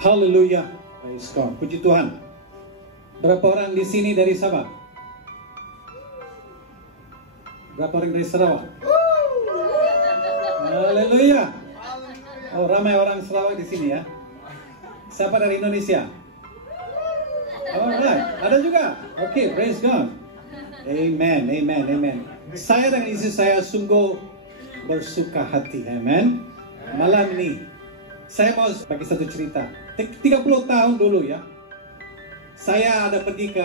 Haleluya. Praise God. Puji Tuhan. Berapa orang di sini dari Sabah? Berapa orang dari Sarawak? Haleluya. Oh, ramai orang Sarawak di sini ya. Siapa dari Indonesia? Alright, ada juga. Oke, praise God. Amen, amen, amen. Saya dan istri saya sungguh bersuka hati, amen. Malam ini saya mau bagi satu cerita. 30 tahun dulu ya, saya ada pergi ke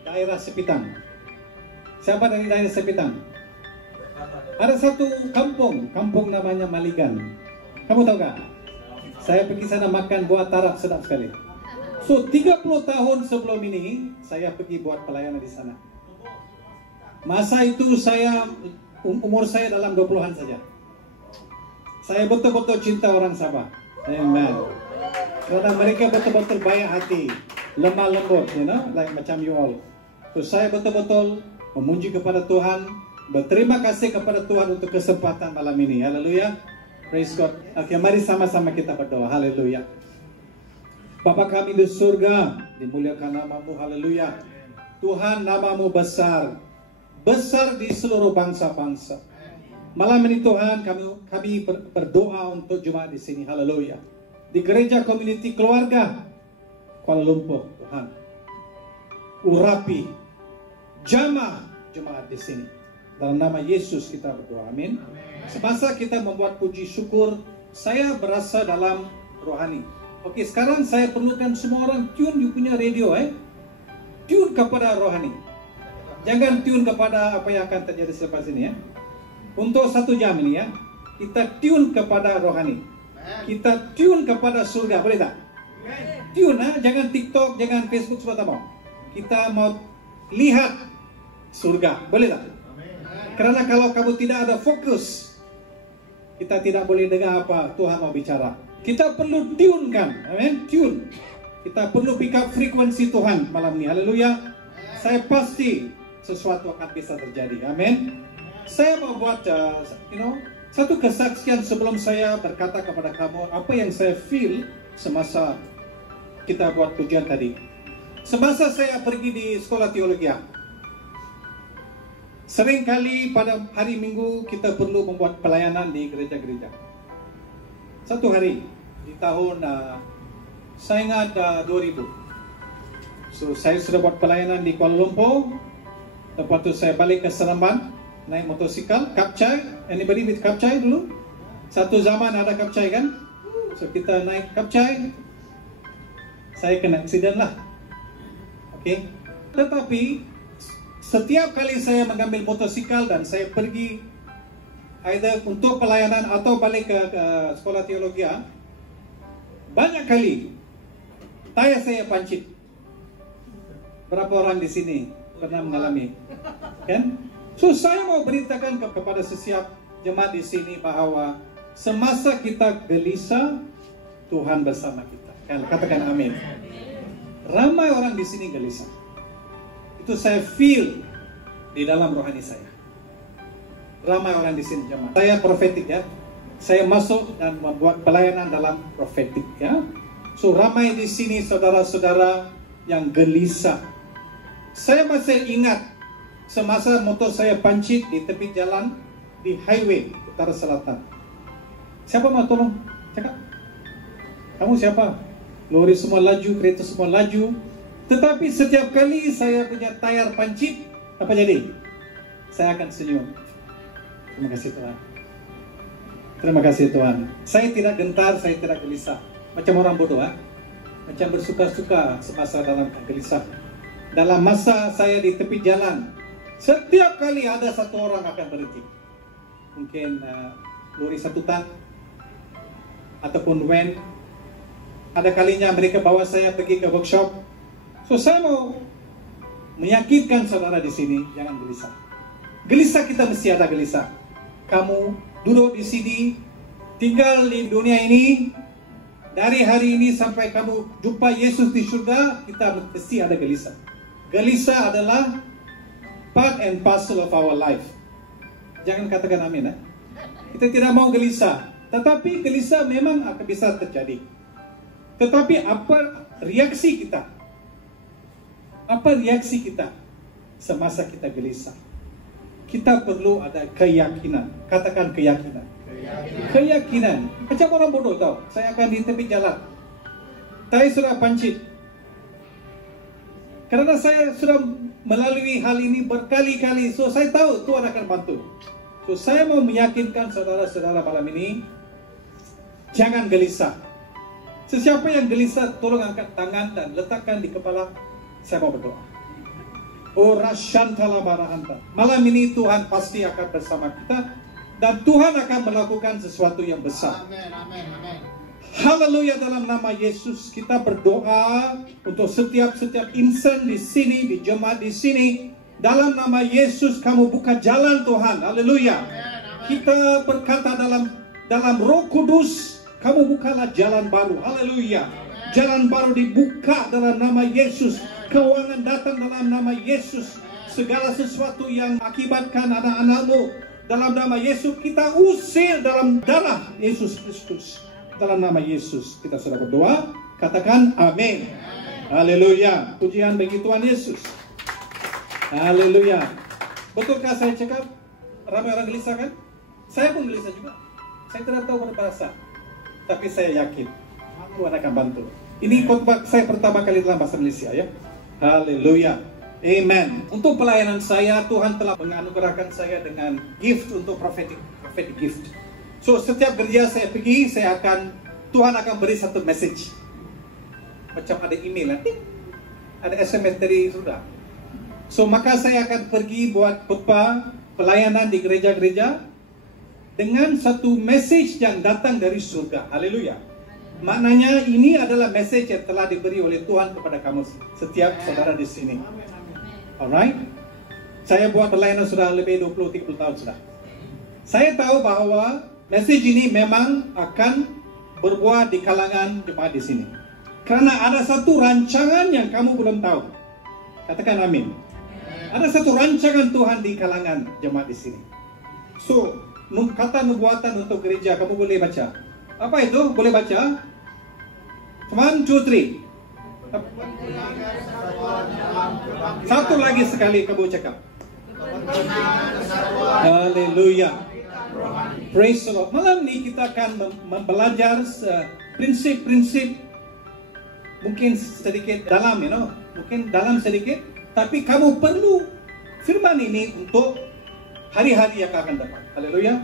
daerah Sepitang. Siapa dari daerah Sepitang? Ada satu kampung namanya Maligan. Kamu tahu gak? Saya pergi sana makan buah tarap, sedap sekali. So 30 tahun sebelum ini saya pergi buat pelayanan di sana. Masa itu umur saya dalam 20-an saja. Saya betul-betul cinta orang Sabah. Amen. Karena mereka betul-betul baik hati, lemah lembut, like macam you all. So saya betul-betul memuji kepada Tuhan, berterima kasih kepada Tuhan untuk kesempatan malam ini. Haleluya. Praise God. Oke, mari sama-sama kita berdoa. Haleluya. Bapa kami di surga, dimuliakan namamu. Haleluya. Tuhan, namamu besar, besar di seluruh bangsa-bangsa. Malam ini Tuhan, kami berdoa untuk jemaat di sini. Haleluya. Di gereja community keluarga Kuala Lumpur, Tuhan, urapi, jamah jemaat di sini. Dalam nama Yesus kita berdoa. Amin. Semasa kita membuat puji syukur, saya berasa dalam rohani. Oke, sekarang saya perlukan semua orang tune you punya radio, tune kepada rohani. Jangan tune kepada apa yang akan terjadi selepas ini ya. Untuk 1 jam ini ya, kita tune kepada rohani. Kita tune kepada surga, boleh tak? Tune, jangan TikTok, jangan Facebook, semua tak mau. Kita mau lihat surga, boleh tak? Karena kalau kamu tidak ada fokus, kita tidak boleh dengar apa Tuhan mau bicara. Kita perlu tune kan, amin, tune. Kita perlu pick up frekuensi Tuhan malam ini, haleluya. Saya pasti sesuatu akan bisa terjadi, amin. Saya mau buat, satu kesaksian sebelum saya berkata kepada kamu apa yang saya feel semasa kita buat pujian tadi. Semasa saya pergi di sekolah teologi, seringkali pada hari Minggu kita perlu membuat pelayanan di gereja-gereja. Satu hari di tahun saya ingat 2000. So saya sudah buat pelayanan di Kuala Lumpur. Lepas tu saya balik ke Seremban, naik motosikal, kapcai. Anybody with kapcai dulu? Satu zaman ada kapcai kan? So kita naik kapcai. Saya kena aksiden lah. Oke. Tetapi setiap kali saya mengambil motosikal dan saya pergi either untuk pelayanan atau balik ke sekolah teologi, banyak kali tayar saya pancit. Berapa orang di sini pernah mengalami? Kan? So saya mau beritakan kepada setiap jemaat di sini bahwa semasa kita gelisah, Tuhan bersama kita. Kan? Katakan amin. Ramai orang di sini gelisah. Itu saya feel di dalam rohani saya. Ramai orang di sini jemaat. Saya profetik ya. Saya masuk dan membuat pelayanan dalam profetik ya. So ramai di sini saudara-saudara yang gelisah. Saya masih ingat semasa motor saya pancit di tepi jalan di highway utara selatan. Siapa mau tolong? Cakap. Kamu siapa? Lori semua laju, kereta semua laju. Tetapi setiap kali saya punya tayar pancit, apa jadi? Saya akan senyum. Terima kasih Tuhan. Terima kasih Tuhan. Saya tidak gentar, saya tidak gelisah. Macam orang bodoh, macam bersuka-suka semasa dalam gelisah. Dalam masa saya di tepi jalan, setiap kali ada satu orang akan berhenti. Mungkin lori satu tan ataupun van. Ada kalinya mereka bawa saya pergi ke workshop. So saya mau meyakinkan saudara di sini, jangan gelisah. Gelisah kita mesti ada gelisah. Kamu duduk di sini, tinggal di dunia ini, dari hari ini sampai kamu jumpa Yesus di surga, kita mesti ada gelisah. Gelisah adalah part and parcel of our life. Jangan katakan amin. Kita tidak mau gelisah, tetapi gelisah memang akan bisa terjadi. Tetapi apa reaksi kita? Apa reaksi kita semasa kita gelisah? Kita perlu ada keyakinan. Katakan keyakinan. Keyakinan. Macam orang bodoh tahu. Saya akan di tepi jalan. Saya sudah pancit. Karena saya sudah melalui hal ini berkali-kali. So saya tahu Tuhan akan bantu. So saya mau meyakinkan saudara-saudara malam ini, jangan gelisah. Sesiapa yang gelisah, tolong angkat tangan dan letakkan di kepala. Saya mau berdoa. Oh Rasyantala Barahanta. Malam ini Tuhan pasti akan bersama kita. Dan Tuhan akan melakukan sesuatu yang besar. Amin, amin, amin. Haleluya, dalam nama Yesus kita berdoa untuk setiap insan di sini, di jemaat di sini. Dalam nama Yesus kamu buka jalan Tuhan. Haleluya. Kita berkata dalam Roh Kudus, kamu bukalah jalan baru. Haleluya. Jalan baru dibuka dalam nama Yesus. Keuangan datang dalam nama Yesus. Segala sesuatu yang akibatkan anak-anakmu dalam nama Yesus kita usir dalam darah Yesus Kristus. Dalam nama Yesus kita sudah berdoa. Katakan amin. Haleluya. Pujian bagi Tuhan Yesus. Haleluya. Betulkah saya cakap ramai orang gelisah kan? Saya pun gelisah juga. Saya tidak tahu berbahasa, tapi saya yakin Tuhan akan bantu. Ini khotbah saya pertama kali dalam bahasa Malaysia ya. Haleluya. Amen. Untuk pelayanan saya, Tuhan telah menganugerahkan saya dengan gift untuk prophetic gift. So setiap gereja saya pergi, Tuhan akan beri satu message. Macam ada email, ada SMS dari surga. So maka saya akan pergi buat khotbah pelayanan di gereja-gereja dengan satu message yang datang dari surga. Haleluya. Maknanya ini adalah message yang telah diberi oleh Tuhan kepada kamu setiap saudara di sini. Alright? Saya buat pelayanan sudah lebih 20-30 tahun sudah. Saya tahu bahwa message ini memang akan berbuah di kalangan jemaat di sini. Karena ada satu rancangan yang kamu belum tahu. Katakan amin. Ada satu rancangan Tuhan di kalangan jemaat di sini. So, kata nubuatan untuk gereja kamu boleh baca. Apa itu? Boleh baca? 1, 2, 3. Satu lagi sekali kamu cakap. Haleluya. Praise the Lord. Malam ini kita akan belajar prinsip-prinsip mungkin sedikit dalam, mungkin dalam sedikit, tapi kamu perlu firman ini untuk hari-hari yang akan datang. Haleluya.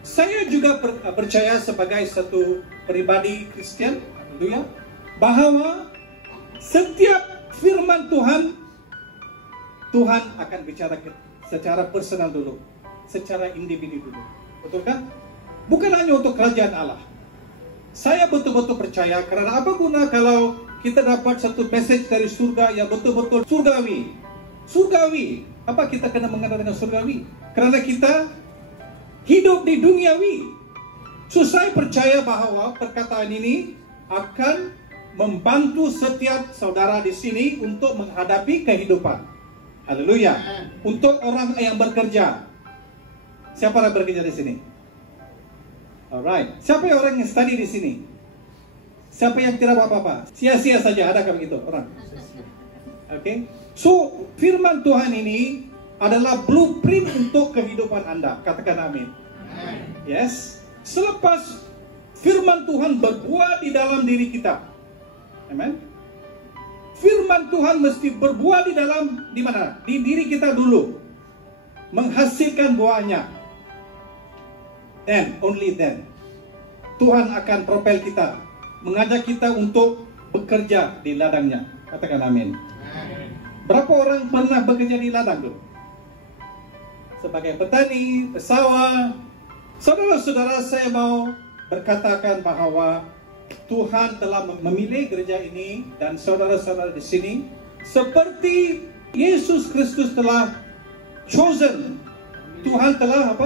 Saya juga percaya sebagai satu pribadi Kristen, haleluya, bahwa setiap firman Tuhan akan bicara secara personal dulu, secara individu dulu. Betul kan? Bukan hanya untuk kerajaan Allah. Saya betul-betul percaya, karena apa guna kalau kita dapat satu message dari surga yang betul-betul surgawi. Surgawi. Apa kita kena mengenal dengan surgawi? Karena kita hidup di duniawi. So saya percaya bahwa perkataan ini akan membantu setiap saudara di sini untuk menghadapi kehidupan. Haleluya. Untuk orang yang bekerja. Siapa yang bekerja di sini? Alright. Siapa yang orang yang study di sini? Siapa yang tidak apa-apa? Sia-sia saja, adakah begitu orang? Okay. So firman Tuhan ini adalah blueprint untuk kehidupan Anda. Katakan amin. Yes. Selepas firman Tuhan berbuah di dalam diri kita. Amen. Firman Tuhan mesti berbuah di mana? Di diri kita dulu. Menghasilkan buahnya. Then, only then, Tuhan akan propel kita, mengajak kita untuk bekerja di ladangnya. Katakan amin. Berapa orang pernah bekerja di ladang dulu? Sebagai petani, pesawat. Saudara-saudara, saya mau berkatakan bahwa Tuhan telah memilih gereja ini dan saudara-saudara di sini seperti Yesus Kristus telah chosen. Tuhan telah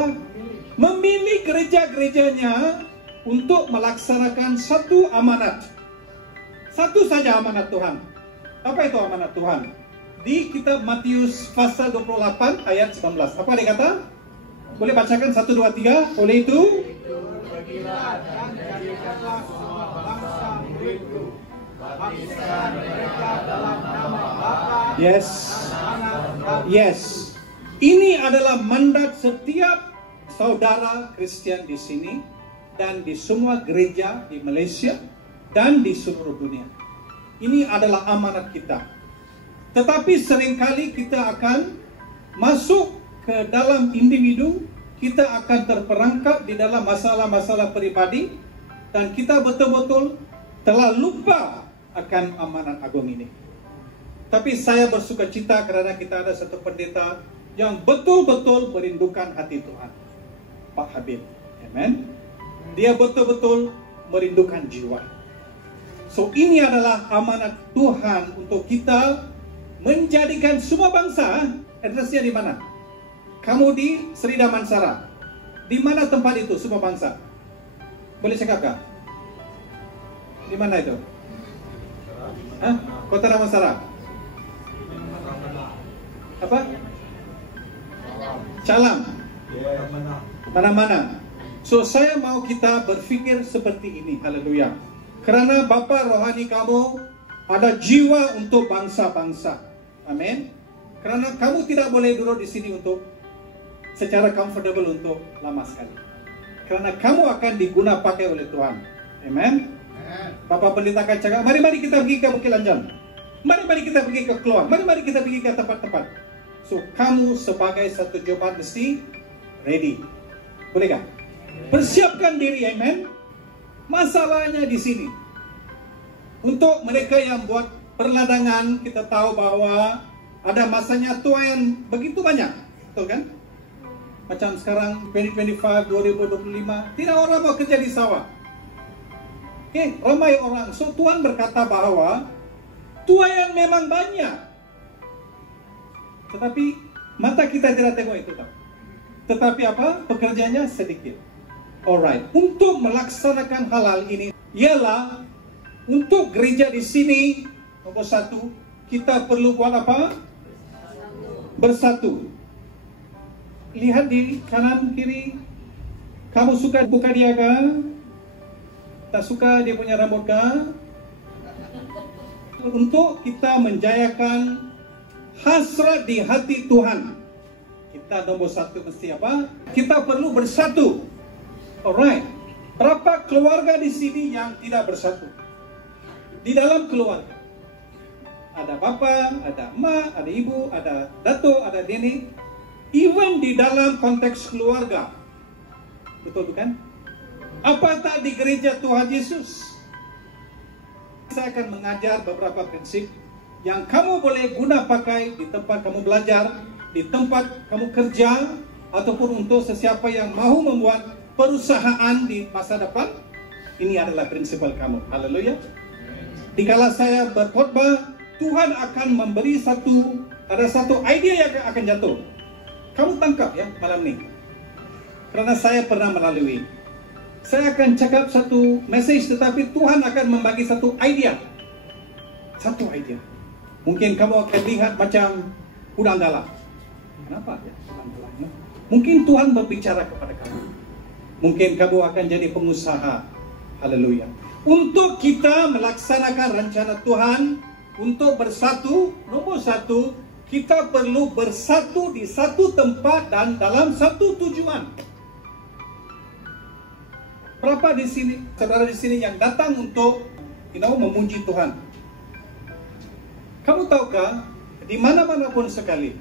memilih gereja-gerejanya untuk melaksanakan satu amanat. Satu saja amanat Tuhan. Apa itu amanat Tuhan? Di kitab Matius pasal 28 ayat 19. Apa dia kata? Boleh bacakan 1, 2, 3. Oleh itu, Pergilah dan jadikanlah semua bangsa muridku, Yes. Yes. Ini adalah mandat setiap saudara Kristen di sini dan di semua gereja di Malaysia dan di seluruh dunia. Ini adalah amanat kita. Tetapi seringkali kita akan masuk ke dalam individu, kita akan terperangkap di dalam masalah-masalah pribadi dan kita betul-betul telah lupa akan amanat agung ini. Tapi saya bersuka cita kerana kita ada satu pendeta yang betul-betul merindukan hati Tuhan, Pak Habib. Amen. Dia betul-betul merindukan jiwa. So ini adalah amanat Tuhan untuk kita menjadikan semua bangsa. Addressnya di mana? Kamu di Sri Damansara. Di mana tempat itu semua bangsa? Boleh cakap kah? Di mana itu? Hah? Kota Damansara? Apa? Calam. Mana-mana. So saya mau kita berfikir seperti ini. Haleluya. Kerana Bapa rohani kamu ada jiwa untuk bangsa-bangsa. Amin. Kerana kamu tidak boleh duduk di sini untuk secara comfortable untuk lama sekali. Kerana kamu akan diguna pakai oleh Tuhan. Amin. Bapa pendeta akan cakap, mari kita pergi ke Bukit Lanjang. Mari kita pergi ke Keluar. Mari kita pergi ke tempat-tempat. So, kamu sebagai satu jemaat mesti ready. Boleh tak? Persiapkan diri, amen. Masalahnya di sini. Untuk mereka yang buat perladangan, kita tahu bahwa ada masanya tua yang begitu banyak. Betul kan? Macam sekarang 2025, 2025, tidak orang mau kerja di sawah. Okay, ramai orang. So, Tuhan berkata bahwa tua yang memang banyak. Tetapi mata kita tidak tengok itu, tak? Tetapi apa? Pekerjaannya sedikit. Alright. Untuk melaksanakan halal ini ialah untuk gereja di sini nomor satu, kita perlu buat apa? Bersatu. Lihat di kanan kiri. Kamu suka buka dia kah? Tak suka dia punya rambut kah? Untuk kita menjayakan hasrat di hati Tuhan, kita nomor satu mesti apa? Kita perlu bersatu. Alright. Berapa keluarga di sini yang tidak bersatu? Di dalam keluarga ada bapa, ada mak, ada ibu, ada datuk, ada nenek. Even di dalam konteks keluarga, betul bukan? Apa tak di gereja Tuhan Yesus? Saya akan mengajar beberapa prinsip yang kamu boleh guna pakai di tempat kamu belajar, di tempat kamu kerja, ataupun untuk sesiapa yang mahu membuat perusahaan di masa depan. Ini adalah prinsip kamu. Haleluya. Dikala saya berkhotbah, Tuhan akan memberi ada satu idea yang akan jatuh. Kamu tangkap ya malam ini. Karena saya pernah melalui. Saya akan cakap satu message, tetapi Tuhan akan membagi satu idea. Satu idea. Mungkin kamu akan lihat macam udang galah. Kenapa ya udang galahnya? Mungkin Tuhan berbicara kepada kamu. Mungkin kamu akan jadi pengusaha. Haleluya. Untuk kita melaksanakan rencana Tuhan, untuk bersatu, nomor satu, kita perlu bersatu di satu tempat dan dalam satu tujuan. Berapa di sini, saudara di sini yang datang untuk memuji Tuhan? Kamu tahukah, di mana-mana pun sekali,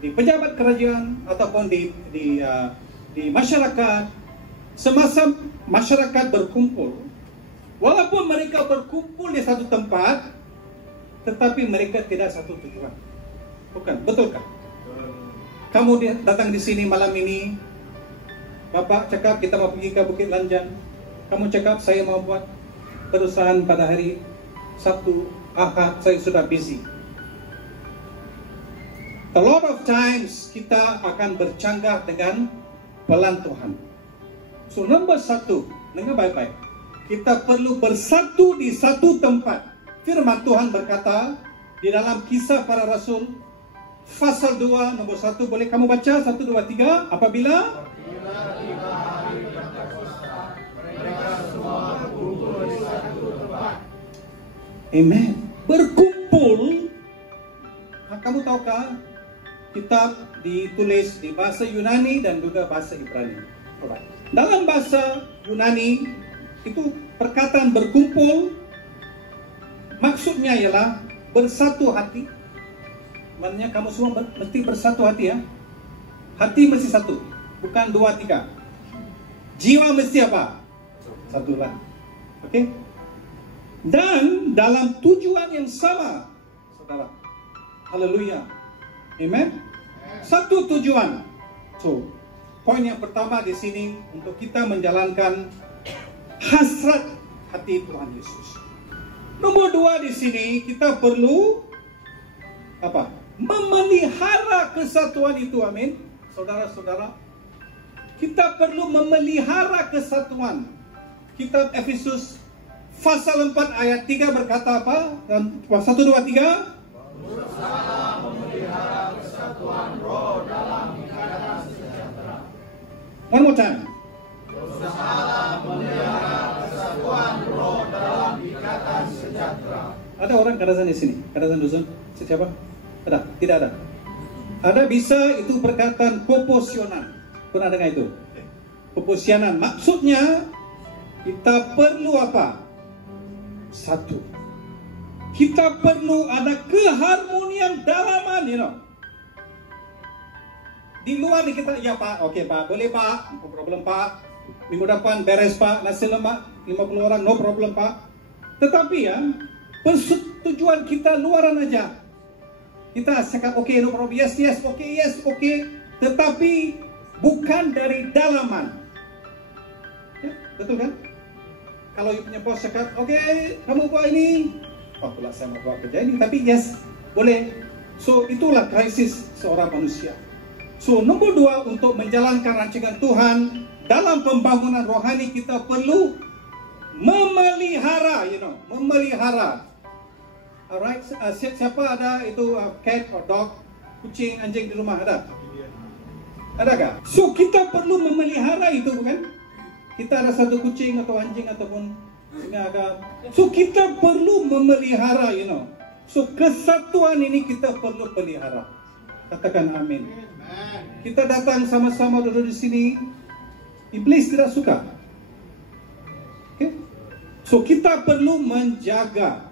di pejabat kerajaan ataupun di masyarakat, semasa masyarakat berkumpul, walaupun mereka berkumpul di satu tempat, tetapi mereka tidak satu tujuan. Bukan, betulkah? Kamu datang di sini malam ini, Bapak cakap kita mau pergi ke Bukit Lanjang. Kamu cakap saya mau buat perusahaan pada hari Sabtu, Ahad, saya sudah busy. A lot of times kita akan bercanggah dengan pelan Tuhan. So nombor satu, dengar baik-baik. Kita perlu bersatu di satu tempat. Firman Tuhan berkata di dalam Kisah Para Rasul pasal 2 nomor 1, boleh kamu baca 1, 2, 3. Apabila tiba hari Pentakosta, mereka semua berkumpul di satu tempat. Amen. Berkumpul. Kamu tahukah? Kitab ditulis di bahasa Yunani dan juga bahasa Ibrani. Alright. Dalam bahasa Yunani itu perkataan berkumpul maksudnya ialah bersatu hati. Maknanya kamu semua mesti bersatu hati ya. Hati mesti satu, bukan 2, 3. Jiwa mesti apa? Satu lah. Oke? Dan dalam tujuan yang sama, saudara. Haleluya. Amen. Satu tujuan. So, poin yang pertama di sini untuk kita menjalankan hasrat hati Tuhan Yesus. Nomor 2 di sini kita perlu apa? Memelihara kesatuan itu. Amin. Saudara-saudara, kita perlu memelihara kesatuan. Kitab Efesus pasal 4 ayat 3 berkata apa? Dan 1, 2, 3. Berusaha memelihara kesatuan roh dalam ikatan sejahtera. One more time. Berusaha memelihara kesatuan roh dalam ikatan sejahtera. Ada orang kadasan di sini? Kadasan dusun? Siapa? Ada? Tidak ada? Ada bisa itu perkataan proporsional. Pernah dengar itu? Proporsional. Maksudnya kita perlu apa? Satu. Kita perlu ada keharmonian dalaman, you know. Di luar di kita, ya Pak, oke Pak, boleh Pak, no problem Pak. Minggu depan beres Pak, nasi lemak 50 orang, no problem Pak. Tetapi ya, persetujuan kita luaran aja. Kita cakap oke, no problem, yes, oke. Tetapi bukan dari dalaman. Ya, betul kan? Kalau punya bos cakap, oke, kamu buat ini. Oh, pula saya mau buat kerja ini, tapi yes, boleh. So, itulah krisis seorang manusia. So, nomor 2, untuk menjalankan rancangan Tuhan dalam pembangunan rohani kita perlu memelihara, memelihara. Alright, siapa ada itu cat or dog, kucing, anjing di rumah ada? Adakah? So, kita perlu memelihara itu, bukan? Kita ada satu kucing atau anjing ataupun singa agak. So, kita perlu memelihara, So, kesatuan ini kita perlu pelihara. Katakan amin. Kita datang sama-sama duduk di sini. Iblis tidak suka. Okay? So, kita perlu menjaga.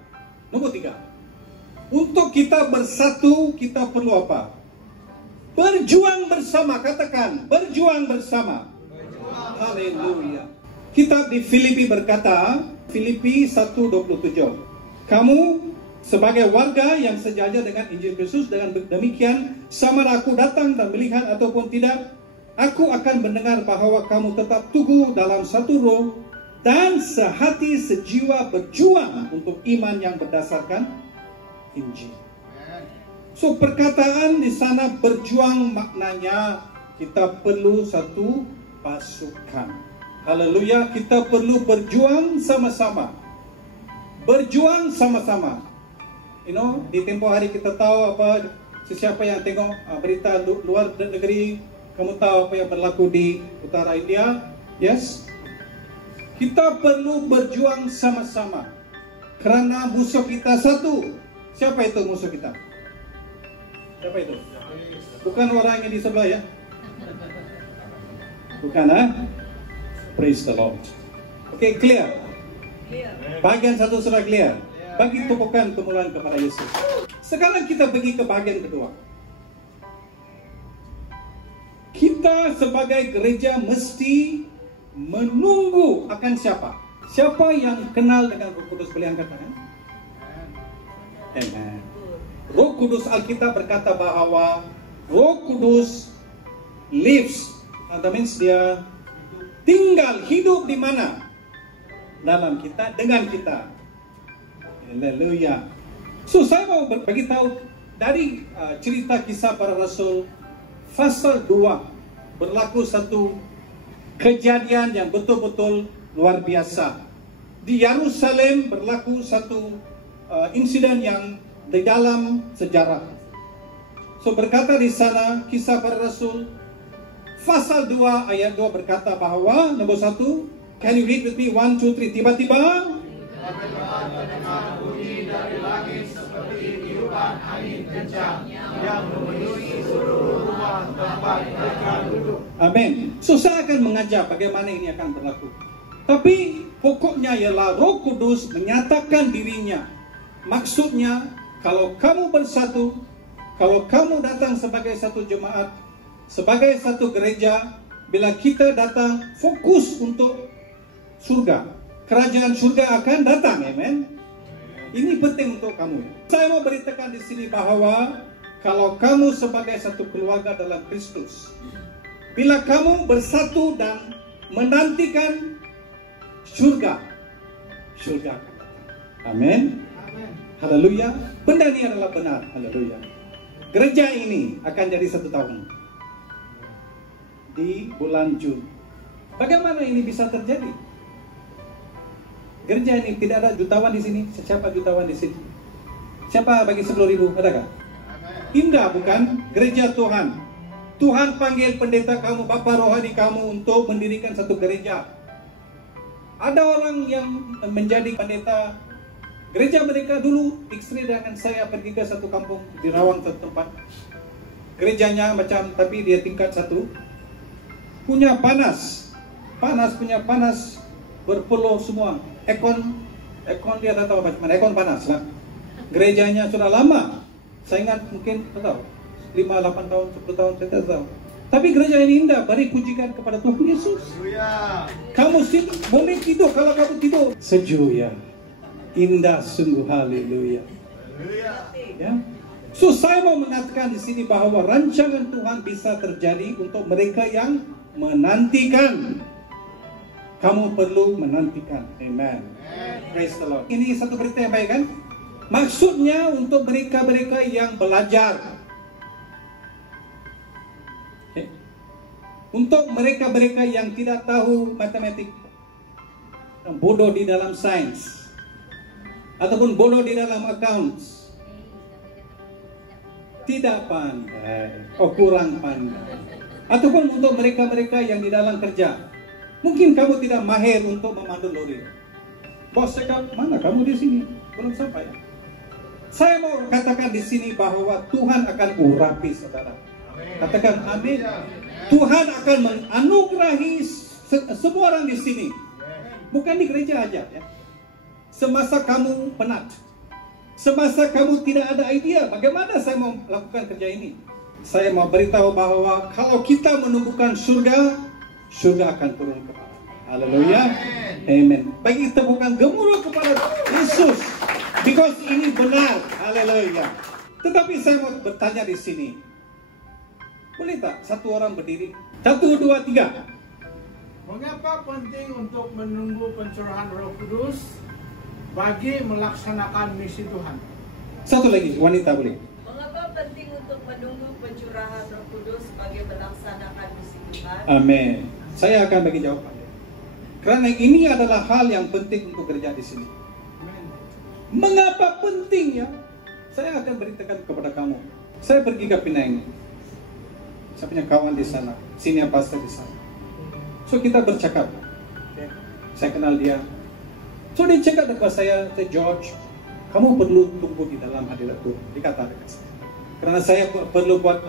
Nomor 3. Untuk kita bersatu, kita perlu apa? Berjuang bersama. Katakan, berjuang bersama. Haleluya. Kitab di Filipi berkata, Filipi 1:27. Kamu sebagai warga yang sejajar dengan Injil Kristus, dengan demikian sama aku datang dan melihat ataupun tidak, aku akan mendengar bahwa kamu tetap teguh dalam satu roh dan sehati sejiwa berjuang untuk iman yang berdasarkan Injil. So, perkataan di sana berjuang maknanya kita perlu satu pasukan. Haleluya, kita perlu berjuang sama-sama. Berjuang sama-sama. Di tempoh hari kita tahu apa, sesiapa yang tengok berita luar negeri, kamu tahu apa yang berlaku di utara India. Yes. Kita perlu berjuang sama-sama. Kerana musuh kita satu. Siapa itu musuh kita? Siapa itu? Bukan orang yang di sebelah ya. Bukan, Praise the Lord. Okay, clear? Bagian satu sudah clear. Bagi tepukan kemuliaan kepada Yesus. Sekarang kita pergi ke bagian kedua. Kita sebagai gereja mesti menunggu akan siapa? Siapa yang kenal dengan Roh Kudus? Boleh angkat tangan? Amen. Roh Kudus, Alkitab berkata bahwa Roh Kudus lives. That means dia tinggal, hidup di mana? Dalam kita, dengan kita. Haleluya. So, saya mau bagi tahu dari cerita kisah para rasul pasal 2 berlaku satu kejadian yang betul-betul luar biasa. Di Yerusalem berlaku satu insiden yang di dalam sejarah. So, berkata di sana kisah para rasul pasal 2 ayat 2 berkata bahwa nomor 1, can you read with me 1, 2, 3, tiba-tiba seperti tiupan angin kencang yang memenuhi seluruh rumah tempat mereka duduk. Amin. So saya akan mengajar bagaimana ini akan berlaku. Tapi pokoknya ialah Roh Kudus menyatakan dirinya. Maksudnya kalau kamu bersatu, kalau kamu datang sebagai satu jemaat, sebagai satu gereja, bila kita datang fokus untuk surga, kerajaan surga akan datang, amen. Ini penting untuk kamu. Saya mau beritakan di sini bahwa kalau kamu sebagai satu keluarga dalam Kristus, bila kamu bersatu dan menantikan surga, surga akan datang. Amin. Haleluya. Benda ini adalah benar. Haleluya. Gereja ini akan jadi 1 tahun di bulan Jun. Bagaimana ini bisa terjadi? Gereja ini tidak ada jutawan di sini. Siapa jutawan di sini? Siapa bagi 10.000? Adakah? Indah bukan? Gereja Tuhan. Tuhan panggil pendeta kamu, bapa rohani kamu untuk mendirikan satu gereja. Ada orang yang menjadi pendeta gereja mereka dulu. Istri dengan saya pergi ke satu kampung di Rawang, satu tempat. Gerejanya macam, tapi dia tingkat 1. Punya panas, punya panas berpeluh semua. Ekon dia tak tahu macam mana. Ekon panas lah. Gerejanya sudah lama. Saya ingat mungkin tak tahu 5, 8 tahun, 10 tahun saya tak tahu. Tapi gereja ini indah. Beri pujikan kepada Tuhan Yesus. Kamu boleh tidur kalau kamu tidur sejuk ya. Indah sungguh, haleluya. Ya. So saya mau mengatakan di sini bahwa rancangan Tuhan bisa terjadi untuk mereka yang menantikan. Kamu perlu menantikan. Amen. Praise the Lord. Ini satu berita yang baik kan? Maksudnya untuk mereka-mereka yang belajar. Okay. Untuk mereka-mereka yang tidak tahu matematik, bodoh di dalam sains, ataupun bodoh di dalam accounts, tidak pandai, kurang pandai, ataupun untuk mereka-mereka yang di dalam kerja. Mungkin kamu tidak mahir untuk memandu lori. Bos cakap, mana kamu di sini? Belum sampai. Saya mau katakan di sini bahwa Tuhan akan urapi saudara. Katakan amin. Tuhan akan menganugerahi semua orang di sini. Bukan di gereja aja ya. Semasa kamu penat, semasa kamu tidak ada idea bagaimana saya mau lakukan kerja ini, saya mau beritahu bahwa kalau kita menumbuhkan surga, surga akan turun kepada. Haleluya. Amen. Bagi kita bukan gemuruh kepada Yesus, because ini benar. Haleluya. Tetapi saya mau bertanya di sini, boleh tak satu orang berdiri? 1, 2, 3. Mengapa penting untuk menunggu pencurahan Roh Kudus bagi melaksanakan misi Tuhan? Satu lagi, wanita boleh. Mengapa penting untuk menunggu pencurahan Roh Kudus bagi melaksanakan misi Tuhan? Amin. Saya akan bagi jawabannya. Karena ini adalah hal yang penting untuk gereja di sini. Mengapa pentingnya? Saya akan beritakan kepada kamu. Saya pergi ke Penang. Saya punya kawan di sana, senior pastor di sana. So kita bercakap. Saya kenal dia. So dia cakap kepada saya, George, kamu perlu tunggu di dalam hadirat Tuhan. Dikata dekat saya. Karena saya perlu buat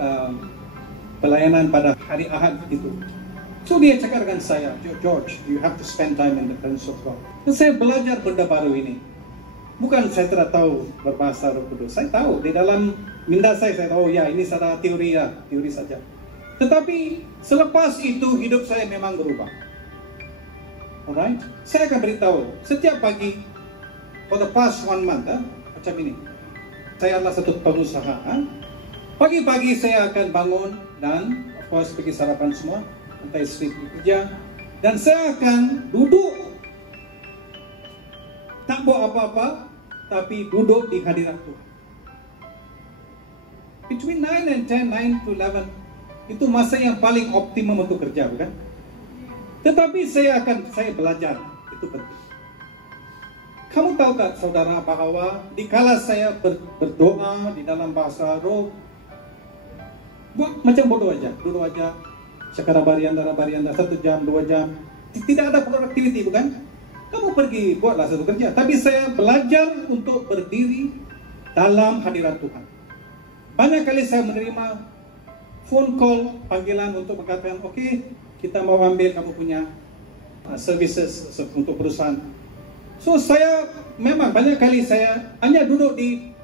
pelayanan pada hari Ahad itu. So dia cakap dengan saya, George, you have to spend time in the presence of God. Dan saya belajar benda baru ini. Bukan saya tidak tahu berbahasa Roh Kudus. Saya tahu di dalam minda saya tahu ya ini salah teori ya, teori saja. Tetapi selepas itu hidup saya memang berubah. Alright, saya akan beritahu setiap pagi for the past 1 month, macam ini. Saya adalah satu pengusaha. Pagi-pagi saya akan bangun dan of course pergi sarapan semua, nanti istri bekerja, dan saya akan duduk, tak buat apa-apa, tapi duduk di hadirat Tuhan. Between 9 and 10, 9 to 11, itu masa yang paling optimum untuk kerja, bukan? Tetapi saya belajar, itu penting. Kamu tahu tak saudara bahwa dikala saya berdoa di dalam bahasa roh, buat macam bodoh aja, duduk aja, sekarang barianda 1 jam, 2 jam, tidak ada produktiviti, bukan? Kamu pergi buatlah satu kerja. Tapi saya belajar untuk berdiri dalam hadirat Tuhan. Banyak kali saya menerima phone call, panggilan untuk mengatakan, "Oke, kita mau ambil kamu punya services untuk perusahaan." So saya memang banyak kali saya hanya duduk di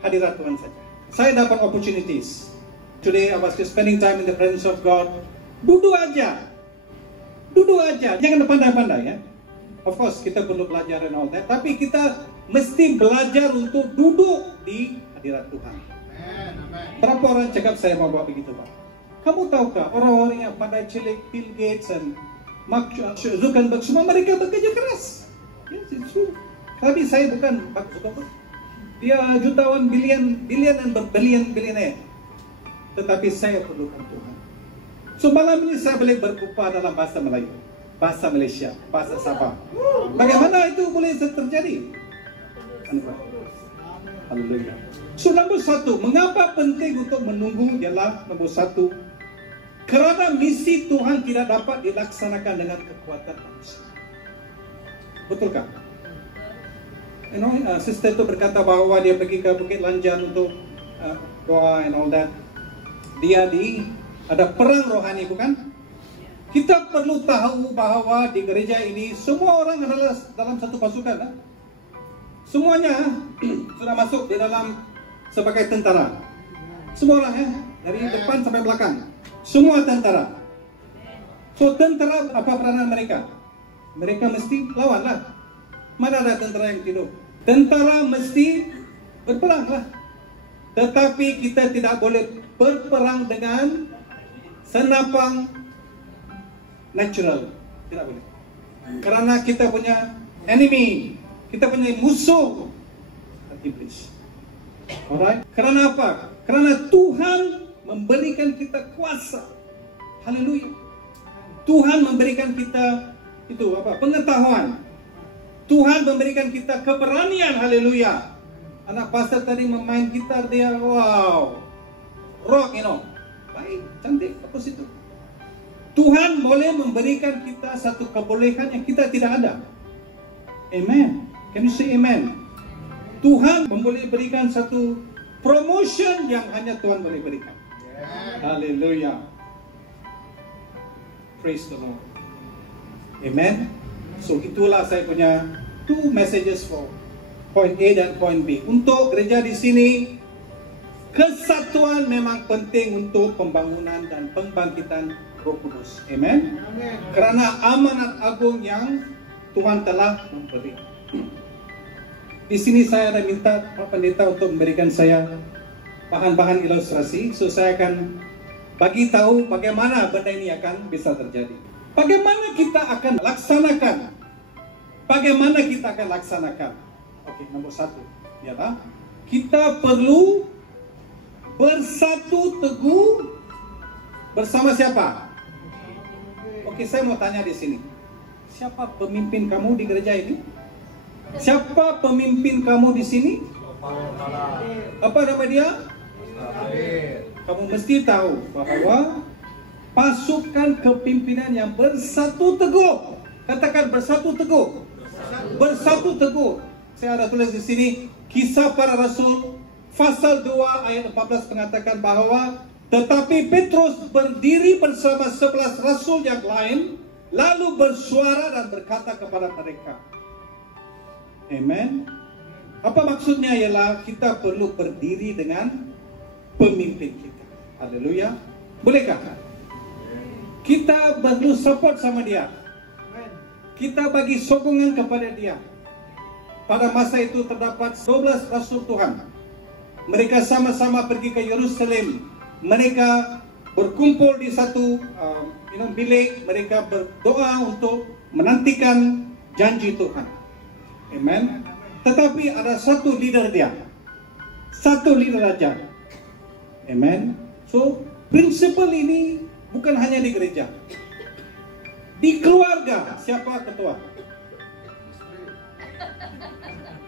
hadirat Tuhan saja. Saya dapat opportunities. Today I was just spending time in the presence of God. Duduk aja, jangan pandai-pandai ya. Of course kita perlu belajar and all that, tapi kita mesti belajar untuk duduk di hadirat Tuhan. Berapa orang cakap saya mau buat begitu, Pak? Kamu tahukah orang-orang yang pandai cilik, Bill Gates dan Mark Zuckerberg, semua mereka bekerja keras. Yes, it's true. Tapi saya bukan Mark Zuckerberg. Dia jutawan, bilion dan berbilion-bilioner. Tetapi saya perlukan Tuhan. So malam ini saya boleh berkumpul dalam bahasa Melayu, bahasa Malaysia, bahasa Sabah. Bagaimana itu boleh terjadi? Haleluya. So nombor satu, mengapa penting untuk menunggu ialah nombor satu, kerana misi Tuhan tidak dapat dilaksanakan dengan kekuatan manusia. Betulkah? Sister itu berkata bahwa dia pergi ke Bukit Lanjan untuk doa and all that. Ada perang rohani, bukan? Kita perlu tahu bahwa di gereja ini semua orang adalah dalam satu pasukan. Semuanya sudah masuk di dalam sebagai tentara. Semua orang ya, dari depan sampai belakang. Semua tentara. So tentara apa peranan mereka? Mereka mesti lawan lah. Mana ada tentara yang tidur? Tentara mesti berperang lah. Tetapi kita tidak boleh berperang dengan senapang natural. Tidak boleh. Karena kita punya enemy. Kita punya musuh. Iblis. Alright? Karena apa? Karena Tuhan memberikan kita kuasa. Haleluya. Tuhan memberikan kita pengetahuan. Tuhan memberikan kita keberanian. Haleluya. Anak pastor tadi memain gitar, dia wow, rock, baik, cantik, bagus itu. Tuhan boleh memberikan kita satu kebolehan yang kita tidak ada. Amen. Can you say amen? Tuhan boleh berikan satu promotion yang hanya Tuhan boleh berikan. Haleluya. Praise the Lord. Amen. So itulah saya punya two messages for point A dan point B. Untuk gereja di sini, kesatuan memang penting untuk pembangunan dan pembangkitan Roh Kudus. Amen. Karena amanat agung yang Tuhan telah memberi. Di sini saya ada minta Pak Pendeta untuk memberikan saya bahan-bahan ilustrasi. So saya akan bagi tahu bagaimana benda ini akan bisa terjadi. Bagaimana kita akan laksanakan? Oke, nomor satu ialah kita perlu bersatu teguh bersama siapa? Oke, saya mau tanya di sini. Siapa pemimpin kamu di gereja ini? Siapa pemimpin kamu di sini? Apa nama dia? Kamu mesti tahu bahwa pasukan kepimpinan yang bersatu teguh. Katakan bersatu teguh. Bersatu teguh. Saya ada tulis di sini, Kisah Para Rasul pasal 2 ayat 14 mengatakan bahwa tetapi Petrus berdiri bersama 11 rasul yang lain, lalu bersuara dan berkata kepada mereka. Amen. Apa maksudnya ialah kita perlu berdiri dengan pemimpin kita. Haleluya. Bolehkah? Kita perlu support sama dia. Kita bagi sokongan kepada dia. Pada masa itu terdapat 12 rasul Tuhan. Mereka sama-sama pergi ke Yerusalem. Mereka berkumpul di satu bilik. Mereka berdoa untuk menantikan janji Tuhan. Amen. Tetapi ada satu leader dia. Satu leader aja. Amen. So, prinsipal ini bukan hanya di gereja. Di keluarga, siapa ketua?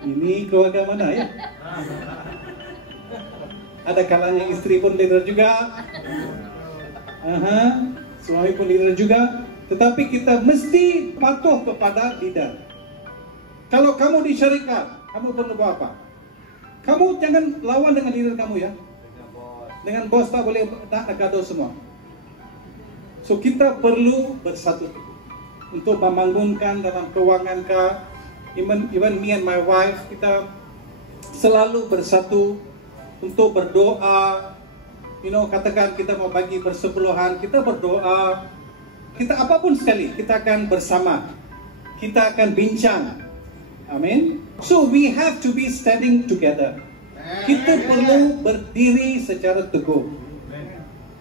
Ini keluarga mana ya? Ada kalanya istri pun leader juga. Suami pun leader juga. Tetapi kita mesti patuh kepada leader. Kalau kamu di syarikat, kamu perlu buat apa? Kamu jangan lawan dengan diri kamu ya. Dengan bos tak boleh nak gaduh semua. So kita perlu bersatu untuk membangunkan dalam keuangan ka. Even me and my wife, kita selalu bersatu untuk berdoa. Katakan kita mau bagi bersepuluhan, kita berdoa. Kita apapun sekali, kita akan bersama. Kita akan bincang. Amin. So we have to be standing together. Kita perlu berdiri secara teguh.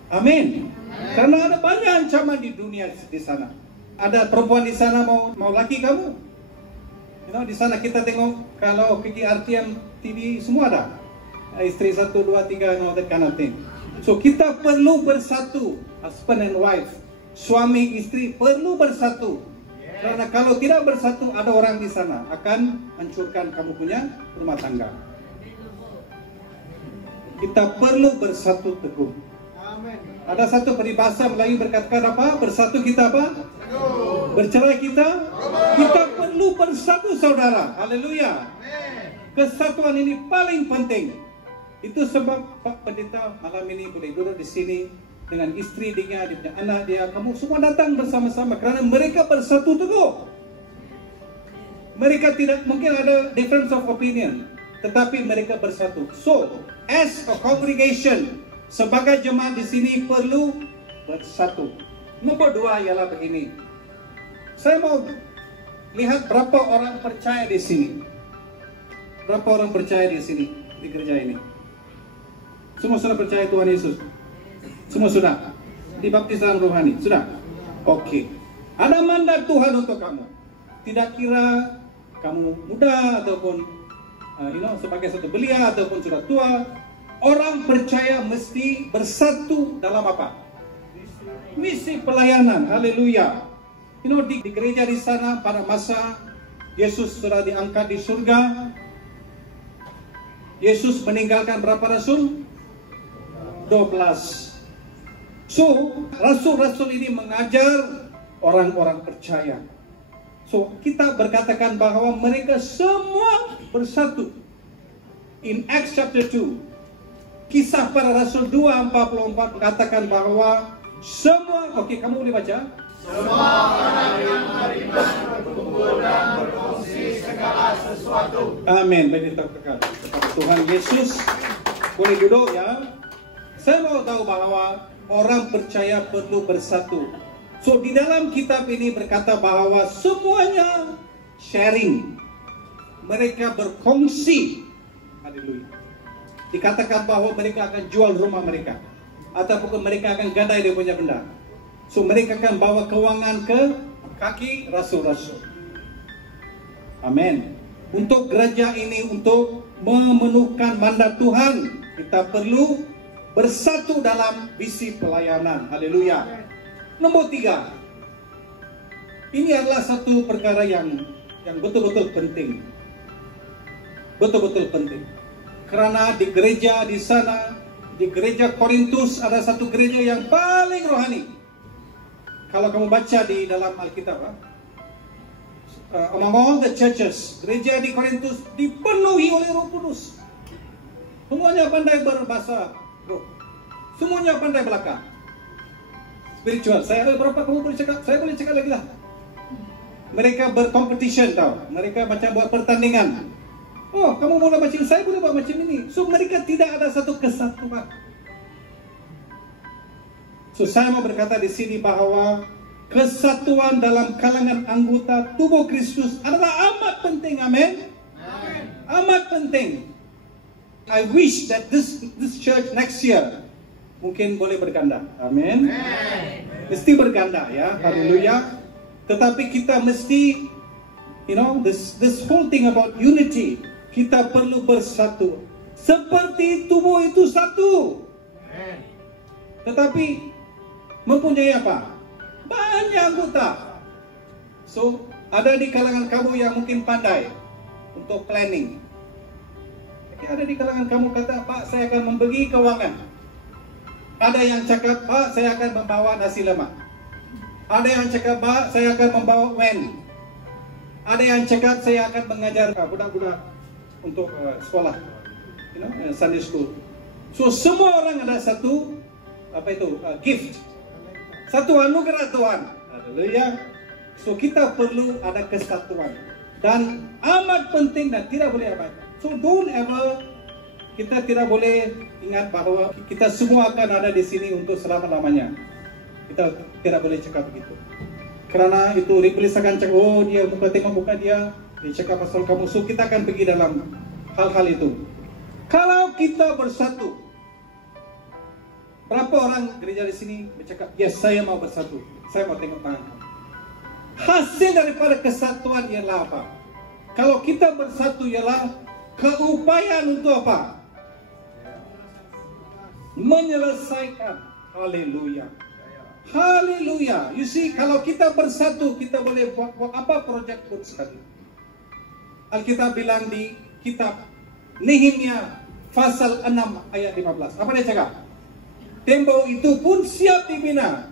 Amin. Karena ada banyak ancaman di dunia di sana. Ada perempuan di sana mau laki kamu. Di sana kita tengok kalau pergi RTM TV semua ada. Isteri 1, 2, 3, that kind of thing. So kita perlu bersatu, husband and wife, suami istri perlu bersatu. Karena kalau tidak bersatu, ada orang di sana akan hancurkan kamu punya rumah tangga. Kita perlu bersatu teguh. Ada satu peribahasa Melayu berkatakan apa? Bersatu kita apa? Bercerai kita? Kita perlu bersatu, saudara. Haleluya. Kesatuan ini paling penting. Itu sebab Pak Pendeta malam ini boleh duduk di sini dengan istri dia punya anak dia. Kamu semua datang bersama-sama kerana mereka bersatu teguh. Mereka tidak mungkin ada difference of opinion, tetapi mereka bersatu. So, as a congregation, sebagai jemaat di sini perlu bersatu. Nomor 2 ialah begini. Saya mau lihat berapa orang percaya di sini. Berapa orang percaya di sini di gereja ini? Semua sudah percaya Tuhan Yesus? Semua sudah? Dibaptis dalam rohani? Sudah? Oke. Ada mandat Tuhan untuk kamu. Tidak kira kamu muda ataupun sebagai satu belia ataupun sudah tua. Orang percaya mesti bersatu dalam apa? Misi pelayanan. Haleluya. Di gereja di sana pada masa Yesus sudah diangkat di surga. Yesus meninggalkan berapa rasul? 12. So, rasul-rasul ini mengajar orang-orang percaya. So, kita berkatakan bahwa mereka semua bersatu. In Acts chapter 2, Kisah Para Rasul 2:44 mengatakan bahwa semua, kamu boleh baca? Semua orang yang beriman berkumpul dan berkongsi segala sesuatu. Amin. Baik, dikatakan Tuhan Yesus. Boleh duduk ya. Saya mau tahu bahwa orang percaya perlu bersatu. So di dalam kitab ini berkata bahwa semuanya sharing. Mereka berkongsi. Haleluya. Dikatakan bahwa mereka akan jual rumah mereka. Ataupun mereka akan gadai dia punya benda. So mereka akan bawa keuangan ke kaki rasul-rasul. Amin. Untuk gereja ini, untuk memenuhkan mandat Tuhan, kita perlu bersatu dalam visi pelayanan. Haleluya. Nomor 3. Ini adalah satu perkara yang betul-betul penting. Betul-betul penting. Karena di gereja di sana, di gereja Korintus ada satu gereja yang paling rohani. Kalau kamu baca di dalam Alkitab, among all the churches, gereja di Korintus dipenuhi oleh Roh Kudus. Semuanya pandai berbahasa roh. Semuanya pandai belaka. Spiritual. Saya ada berapa kamu boleh cakap? Saya boleh cakap lagi lah. Mereka berkompetisi tau. Mereka macam buat pertandingan. Oh, kamu boleh macam saya boleh buat macam ini. So mereka tidak ada satu kesatuan. So saya mau berkata di sini bahwa kesatuan dalam kalangan anggota tubuh Kristus adalah amat penting. Amin. Amat penting. I wish that this church next year mungkin boleh berganda. Amin. Mesti berganda ya. Haleluya. Tetapi kita mesti, this whole thing about unity, kita perlu bersatu. Seperti tubuh itu satu. Tetapi mempunyai apa? Banyak anggota. So, ada di kalangan kamu yang mungkin pandai untuk planning. Ada di kalangan kamu kata, Pak, saya akan membagi keuangan. Ada yang cakap, Pak, saya akan membawa nasi lemak. Ada yang cakap, Pak, saya akan membawa wen. Ada yang cakap, saya akan mengajar budak-budak untuk sekolah. Sunday school. So semua orang ada satu gift, satu anugerah Tuhan. Haleluya. So kita perlu ada kesatuan dan amat penting dan tidak boleh abaikan. So don't ever, kita tidak boleh ingat bahwa kita semua akan ada di sini untuk selama-lamanya. Kita tidak boleh cakap begitu. Karena itu iblis akan cakap, oh dia muka tengok muka dia cakap pasal kamu. So kita akan pergi dalam hal-hal itu. Kalau kita bersatu, berapa orang gereja di sini bercakap, yes saya mau bersatu, saya mau tengok tangan kamu. Hasil daripada kesatuan ialah apa? Kalau kita bersatu ialah keupayaan untuk apa? Menyelesaikan. Haleluya. Haleluya. You see, kalau kita bersatu, kita boleh buat apa projek pun sekali. Alkitab bilang di kitab Nehemia pasal 6 ayat 15. Apa dia cakap? Tembok itu pun siap dibina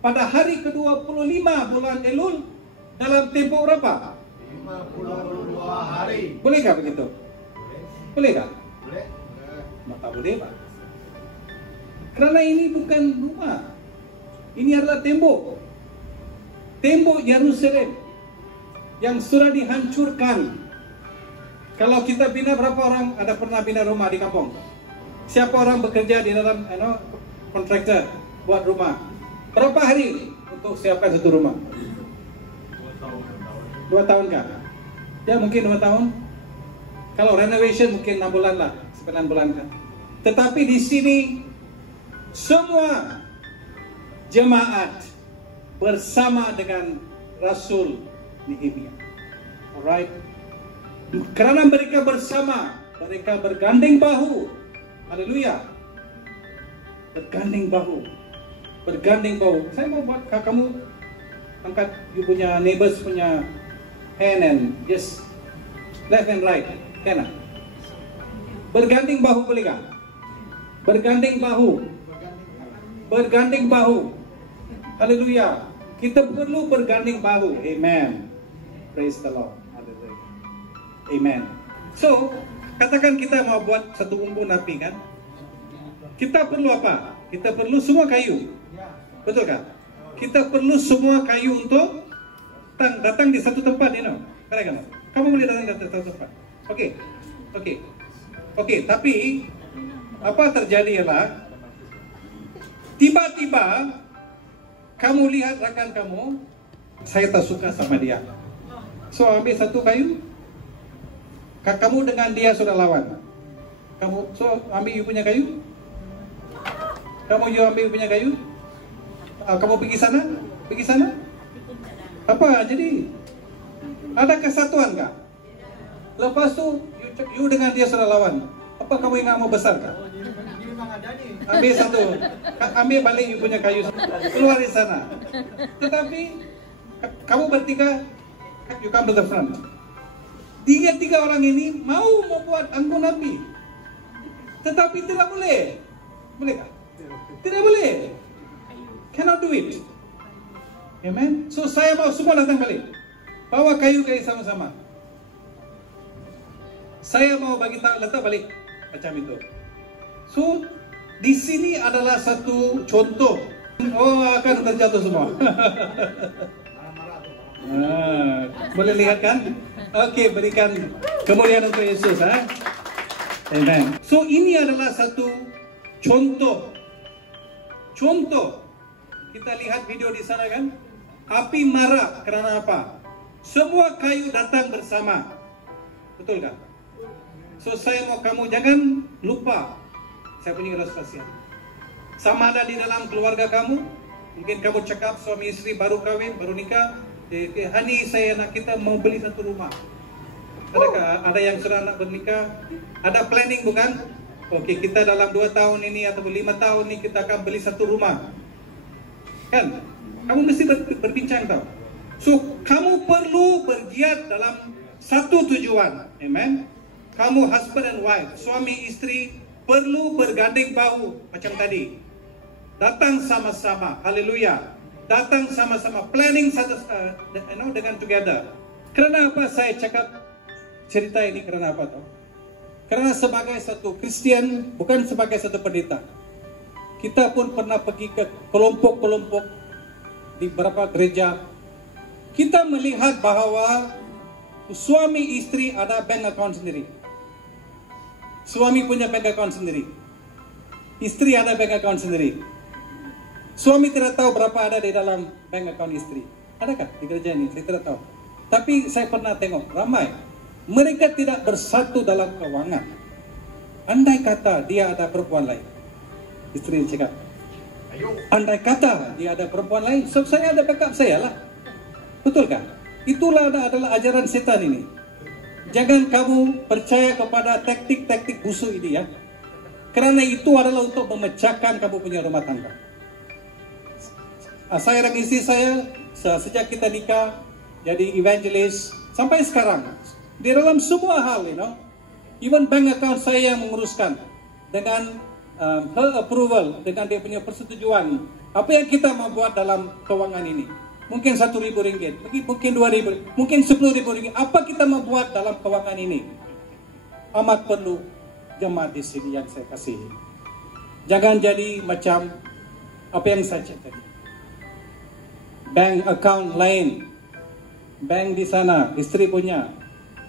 pada hari ke-25 bulan Elul dalam tempoh berapa? 52 hari. Bolehkah begitu? Bolehkah? Boleh? Maka boleh, Pak. Karena ini bukan rumah. Ini adalah tembok. Tembok Yerusalem yang sudah dihancurkan. Kalau kita bina, berapa orang ada pernah bina rumah di kampung? Siapa orang bekerja di dalam kontraktor buat rumah? Berapa hari untuk siapkan satu rumah? 2 tahun kah? Ya mungkin 2 tahun. Kalau renovation mungkin 6 bulan lah, 9 bulan kan. Tetapi di sini semua jemaat bersama dengan Rasul Nehemia. Alright. Karena mereka bersama, mereka bergandeng bahu. Haleluya. Bergandeng bahu. Bergandeng bahu. Saya mau buat kamu angkat you punya neighbors punya hand and just left and right. Kena. Bergandeng bahu boleh tak? Bergandeng bahu. Bergandeng bahu. Haleluya. Kita perlu bergandeng bahu. Amen. Praise the Lord. Haleluya. Amen. So, katakan kita mau buat satu unggun api kan? Kita perlu apa? Kita perlu semua kayu. Betul kan? Kita perlu semua kayu untuk datang di satu tempat, Correct kan? Kamu boleh datang di satu tempat. Okey, tapi apa terjadi ialah tiba-tiba kamu lihat rakan kamu, saya tak suka sama dia. So ambil satu kayu, kamu dengan dia sudah lawan. Ambil you punya kayu. You ambil punya kayu. Kamu pergi sana. Apa jadi? Ada kesatuan kah? Lepas tu you dengan dia sudah lawan. Apa kamu ingat mau besar kah? Ambil satu, ambil balik you punya kayu, keluar di sana. Tetapi kamu bertiga, you come to the front. Tiga orang ini mau membuat anggun api, tetapi tidak boleh. Bolehkah? Tidak boleh. Cannot do it. Amen. So saya mau semua datang balik. Bawa kayu sama-sama. Saya mau bagi letak balik macam itu. So di sini adalah satu contoh. Oh, akan terjatuh semua. Boleh lihat kan? Okey, berikan kemuliaan untuk Yesus. Amen. So ini adalah satu contoh. Kita lihat video di sana kan? Api marah kerana apa? Semua kayu datang bersama. Betul kan? So saya mau kamu jangan lupa. Saya punya rahsia. Sama ada di dalam keluarga kamu, mungkin kamu cakap suami istri baru kahwin, baru nikah, Hani saya nak kita mau beli satu rumah. Adakah ada yang sudah nak bernikah? Ada planning bukan? Okey, kita dalam 2 tahun ini atau 5 tahun ini kita akan beli satu rumah. Kan? Kamu mesti berbincang tau. So, kamu perlu bergiat dalam satu tujuan. Amen. Kamu husband and wife, suami istri perlu bergandeng bahu macam tadi. Datang sama-sama. Haleluya. Datang sama-sama, planning satu dengan together. Kerana apa saya cakap cerita ini? Kerana apa tahu? Karena sebagai satu Kristian, bukan sebagai satu pendeta, kita pun pernah pergi ke kelompok-kelompok di beberapa gereja. Kita melihat bahwa suami istri ada bank account sendiri. Suami punya bank account sendiri. Istri ada bank account sendiri. Suami tidak tahu berapa ada di dalam bank account istri. Adakah di gereja ini? Saya tidak tahu. Tapi saya pernah tengok ramai. Mereka tidak bersatu dalam keuangan. Andai kata dia ada perempuan lain. Istri cakap, andai kata dia ada perempuan lain, so saya ada backup saya lah. Betul kan? Itulah adalah ajaran setan ini. Jangan kamu percaya kepada taktik-taktik busuk ini ya. Kerana itu adalah untuk memecahkan kamu punya rumah tangga. Saya dan istri saya, sejak kita nikah, jadi evangelis, sampai sekarang. Di dalam semua hal, even bank account saya yang menguruskan dengan her approval, dengan dia punya persetujuan. Apa yang kita membuat dalam keuangan ini? Mungkin RM1.000, mungkin RM2.000, mungkin RM10.000. Apa kita membuat dalam keuangan ini? Amat perlu jemaat di sini yang saya kasihi. Jangan jadi macam apa yang saya cakap tadi. Bank account lain, bank di sana, istri punya,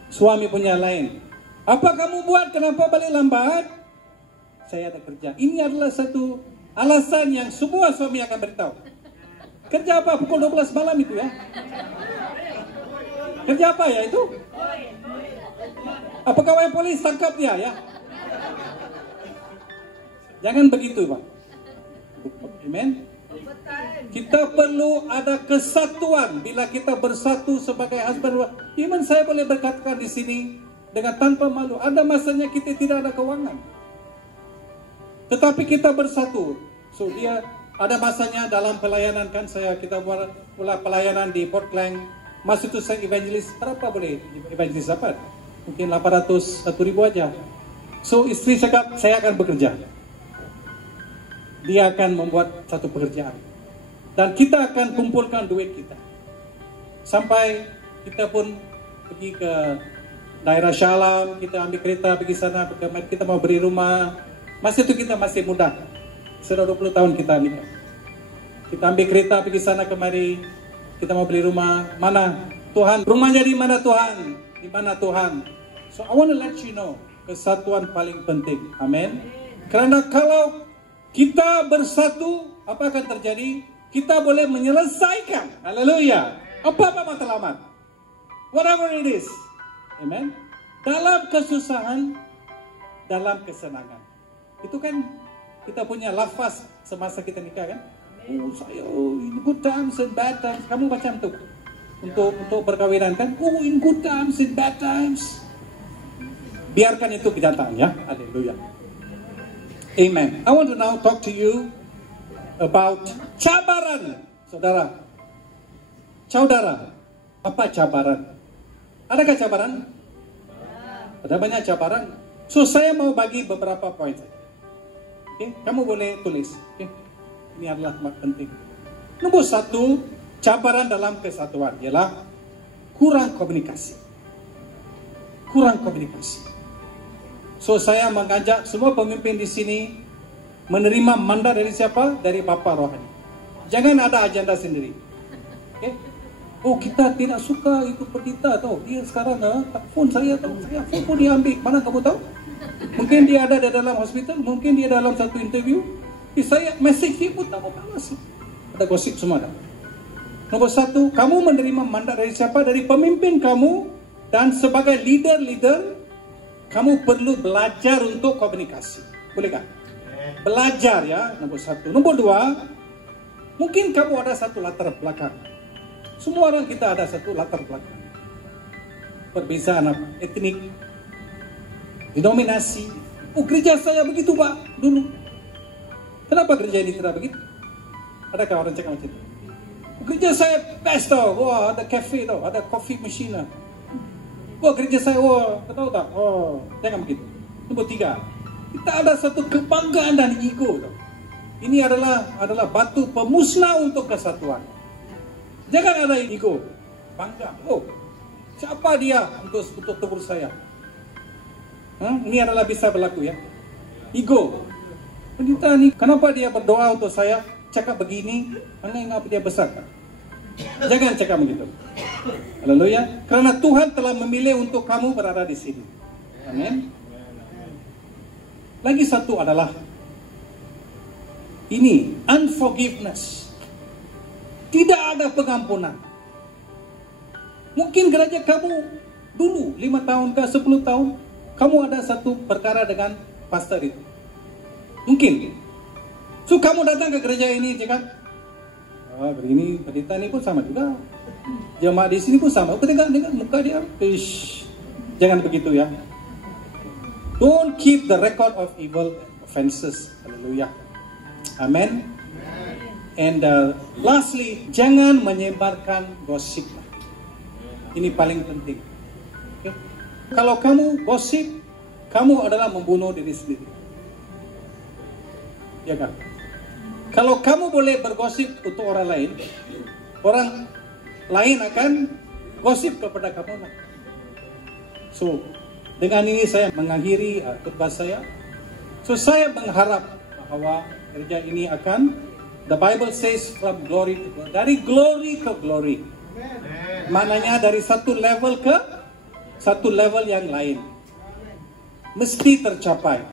suami punya lain. Apa kamu buat? Kenapa balik lambat? Saya ada kerja. Ini adalah satu alasan yang semua suami akan beritahu. Kerja apa? Pukul 12 malam itu ya? Kerja apa ya itu? Apa pegawai polis tangkap dia ya? Jangan begitu Pak. Amen. Kita perlu ada kesatuan. Bila kita bersatu sebagai husband, even saya boleh berkatakan di sini dengan tanpa malu, ada masanya kita tidak ada keuangan, tetapi kita bersatu. So dia ada masanya dalam pelayanan kan, kita buat pula pelayanan di Port Klang. Masa itu saya evangelis, berapa boleh evangelis dapat? Mungkin 800, 1.000 aja. So istri cakap, saya akan bekerja. Dia akan membuat satu pekerjaan. Dan kita akan kumpulkan duit kita. Sampai kita pun pergi ke daerah Shalom, kita ambil kereta pergi sana, kita mau beri rumah. Masa itu kita masih muda. Sudah 20 tahun kita nikah. Kita ambil kereta pergi sana kemari, kita mau beli rumah. Mana Tuhan? Rumahnya di mana Tuhan? Di mana Tuhan? So I want to let you know, kesatuan paling penting. Amin. Kerana kalau kita bersatu, apa akan terjadi? Kita boleh menyelesaikan, haleluya, apa-apa matlamat, whatever it is. Amen. Dalam kesusahan, dalam kesenangan. Itu kan kita punya lafaz semasa kita nikah kan? Oh saya, in good times and bad times. Kamu macam tu untuk perkawinan kan? Oh in good times and bad times. Biarkan itu kenyataan ya. Haleluya. Amen. I want to now talk to you about cabaran, saudara. Saudara, apa cabaran? Adakah cabaran? Ada banyak cabaran. So saya mau bagi beberapa poin saja. Okay? Kamu boleh tulis. Okay? Ini adalah penting. Nombor 1, cabaran dalam kesatuan ialah kurang komunikasi. Kurang komunikasi. So saya mengajak semua pemimpin di sini menerima mandat dari siapa? Dari Bapa Rohani. Jangan ada agenda sendiri. Okay? Oh kita tidak suka itu pendeta tau. Dia sekarang phone saya tau. Saya phone pun dia ambil. Mana kamu tahu? Mungkin dia ada di dalam hospital. Mungkin dia dalam satu interview. Saya message dia pun tak mau balas. Ada gosip semua dah. Nombor 1, kamu menerima mandat dari siapa? Dari pemimpin kamu. Dan sebagai leader, kamu perlu belajar untuk komunikasi. Boleh kan? Belajar ya, nombor 1. Nombor 2, mungkin kamu ada satu latar belakang. Semua orang kita ada satu latar belakang. Perbezaan apa? Etnik, denominasi. Oh gereja saya begitu Pak, dulu. Kenapa gereja ini tidak begitu? Adakah orang cakap macam itu? Oh, gereja saya best tau. Wah ada cafe tau, ada coffee machine. Wah gereja saya, wah tahu tak? Oh jangan begitu. Nombor 3, kita ada satu kebanggaan dan ego tau. Ini adalah batu pemusnah untuk kesatuan. Jangan ada ego, bangga. Oh, siapa dia untuk tegur saya? Ini adalah bisa berlaku ya. Ego. Pendeta nih, kenapa dia berdoa untuk saya? Cakap begini, kenapa dia besar? Jangan cakap begitu. Haleluya. Karena Tuhan telah memilih untuk kamu berada di sini. Amin. Lagi satu adalah ini, unforgiveness. Tidak ada pengampunan. Mungkin gereja kamu dulu 5 tahun ke 10 tahun kamu ada satu perkara dengan pastor itu. Mungkin. So kamu datang ke gereja ini cakap, ini pendeta ini pun sama juga. Jemaat di sini pun sama. Tengok muka dia. Jangan begitu ya. Don't keep the record of evil offenses. Hallelujah. Amen. And lastly, jangan menyebarkan gosip. Ini paling penting. Okay? Kalau kamu gosip, kamu adalah membunuh diri sendiri. Ya kan? Kalau kamu boleh bergosip untuk orang lain akan gosip kepada kamu. So, dengan ini saya mengakhiri khotbah saya. So, saya mengharap bahwa gereja ini akan, the Bible says from glory to glory, dari glory ke glory. Maknanya dari satu level ke satu level yang lain. Mesti tercapai.